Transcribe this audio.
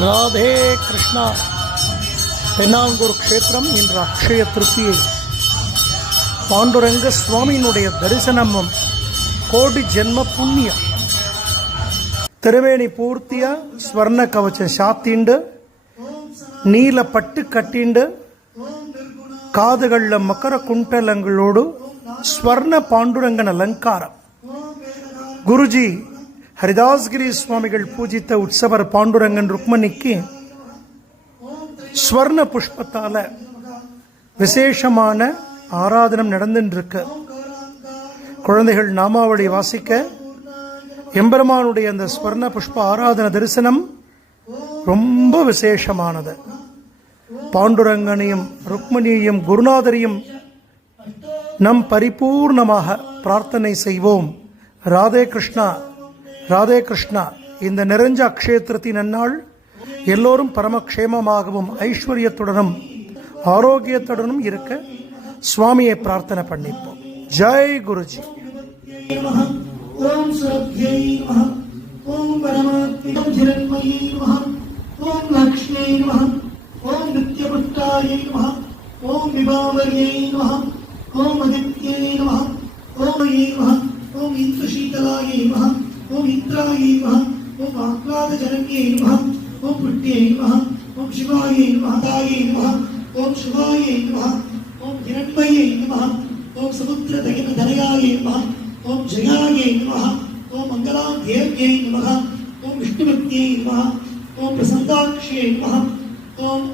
ராதே கிருஷ்ணா. தென்னாங்கூர் க்ஷேத்திரம் என்ற அக்ஷய திருப்தியை பாண்டுரங்க சுவாமியினுடைய தரிசனமும் கோடி ஜென்ம புண்ணியம். திருவேணி பூர்த்தியா ஸ்வர்ண கவச்சம் சாத்திண்டு நீல பட்டு கட்டிண்டு காதுகளில் மக்கர குண்டலங்களோடு ஸ்வர்ண பாண்டுரங்கன் அலங்காரம். குருஜி ஹரிதாஸ்கிரி சுவாமிகள் பூஜித்த உற்சவர் பாண்டுரங்கன் ருக்மணிக்கு ஸ்வர்ண புஷ்பத்தால விசேஷமான ஆராதனம் நடந்துருக்கு குழந்தைகள் நாமாவளி வாசிக்க எம்பெருமானுடைய அந்த ஸ்வர்ண புஷ்ப ஆராதன தரிசனம் ரொம்ப விசேஷமானது. பாண்டுரங்கனையும் ருக்மணியையும் குருநாதரையும் நம் பரிபூர்ணமாக பிரார்த்தனை செய்வோம். ராதே கிருஷ்ணா. ராதே கிருஷ்ணா இந்த நிறைஞ்ச அக்ஷயத்திருத்தி அன்னாள் எல்லோரும் பரமக்ஷேமமாகவும் ஐஸ்வர்யத்துடனும் ஆரோக்கியத்துடனும் இருக்க சுவாமியை பிரார்த்தனை பண்ணிப்போம். ஜெய் குருஜி. ஓம் சுரத்யை மகம் ஓம் பரமாத்மிகம் ஜிரண்மயி மகம் ஓம் லக்ஷ்மியை மகம் ஓம் நித்யபுட்டாயை மகம் ஓம் விபாவரியை மகம் ஓம் அதித்யை மகம் ஓம் மகம் ஓம் இந்துஷீதலாயை மகம் ஓம் இந்திராயை நமஹ ஓம் ஆக்லாத ஜனன்யை நமஹ ஓம் புட்டியை நமஹ ஓம் சிவாயை மகதாயை நமஹ ஓம் சிவாயை நமஹ ஓம் இரண்மையை நமஹ ஓம் சமுத்திர தகின தனயாயை நமஹ ஓம் ஜயாயை நமஹ ஓம் மங்களாம் தேவியை நமஹ ஓம் விஷ்ணுபக்தியை நமஹ ஓம் பிரசந்தாட்சியை நமஹ ஓம்